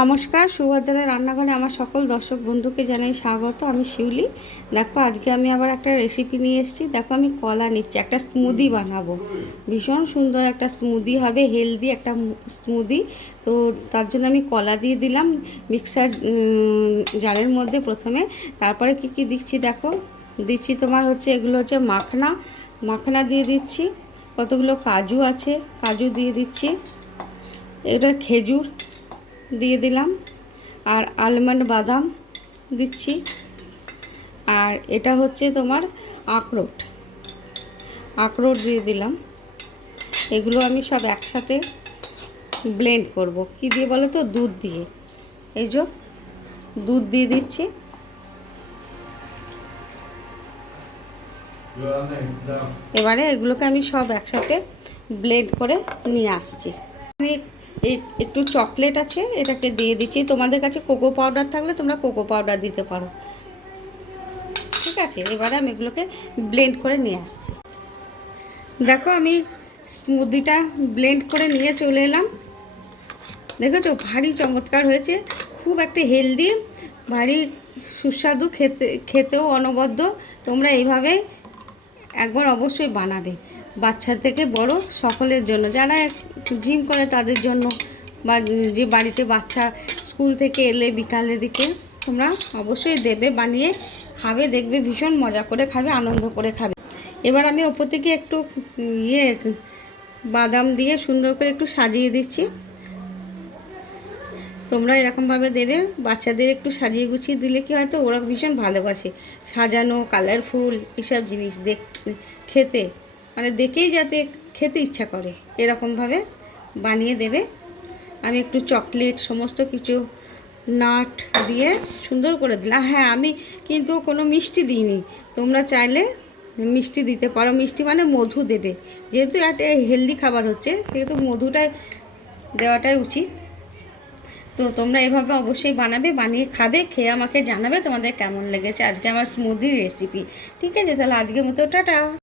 নমস্কার, সুভদ্রার রান্নাঘরে আমার সকল দর্শক বন্ধুকে জানাই স্বাগত। আমি শিউলি। দেখো, আজকে আমি আবার একটা রেসিপি নিয়ে এসেছি। দেখো, আমি কলা নিচ্ছি, একটা স্মুদি বানাবো। ভীষণ সুন্দর একটা স্মুদি হবে, হেলদি একটা স্মুদি। তো তার জন্য আমি কলা দিয়ে দিলাম মিক্সার জারের মধ্যে প্রথমে। তারপরে কি কি দিচ্ছি দেখো, দিচ্ছি তোমার হচ্ছে এগুলো হচ্ছে মাখনা দিয়ে দিচ্ছি, কতগুলো কাজু আছে কাজু দিয়ে দিচ্ছি, এটা খেজুর দিয়ে দিলাম, আর আলমন্ড বাদাম দিচ্ছি, আর এটা হচ্ছে তোমার আখরোট দিয়ে দিলাম। এগুলো আমি সব একসাথে ব্লেন্ড করব। কি দিয়ে বলো তো? দুধ দিয়ে। এই যে দুধ দিয়ে দিচ্ছি। এবারে এগুলোকে আমি সব একসাথে ব্লেন্ড করে নিয়ে আসছি। আমি একটু চকলেট আছে, এটাকে দিয়ে দিচ্ছি। তোমাদের কাছে কোকো পাউডার থাকলে তোমরা কোকো পাউডার দিতে পারো, ঠিক আছে। এবারে আমি এগুলোকে ব্লেন্ড করে নিয়ে আসছি। দেখো, আমি স্মুদিটা ব্লেন্ড করে নিয়ে চলে এলাম। দেখেছো, ভারী চমৎকার হয়েছে, খুব একটা হেলদি, ভারী সুস্বাদু, খেতেও অনবদ্য। তোমরা এইভাবে একবার অবশ্যই বানাবে, বাচ্চা থেকে বড় সকলের জন্য, যারা জিম করে তাদের জন্য, বা যে বাড়িতে বাচ্চা স্কুল থেকে এলে বিকালের দিকে তোমরা অবশ্যই দেবে, বানিয়ে খাবে, দেখবে ভীষণ মজা করে খাবে, আনন্দ করে খাবে। এবার আমি ওপর থেকে একটু বাদাম দিয়ে সুন্দর করে একটু সাজিয়ে দিচ্ছি। তোমরা এরকমভাবে দেবে, বাচ্চাদের একটু সাজিয়ে গুছিয়ে দিলে কি হয়তো ওরা ভীষণ ভালোবাসে সাজানো, কালারফুল এসব জিনিস খেতে, মানে দেখেই যাতে খেতে ইচ্ছা করে, এরকমভাবে বানিয়ে দেবে। আমি একটু চকলেট, সমস্ত কিছু নাট দিয়ে সুন্দর করে দিলাম। হ্যাঁ, আমি কিন্তু কোনো মিষ্টি দিইনি, তোমরা চাইলে মিষ্টি দিতে পারো। মিষ্টি মানে মধু দেবে, যেহেতু একটা হেলদি খাবার হচ্ছে সেহেতু মধুটাই দেওয়াটাই উচিত। তো তোমরা এভাবে অবশ্যই বানাবে, বানিয়ে খাবে, খেয়ে আমাকে জানাবে তোমাদের কেমন লেগেছে আজকে আমার স্মুদির রেসিপি। ঠিক আছে, তাহলে আজকের মতো টাটা।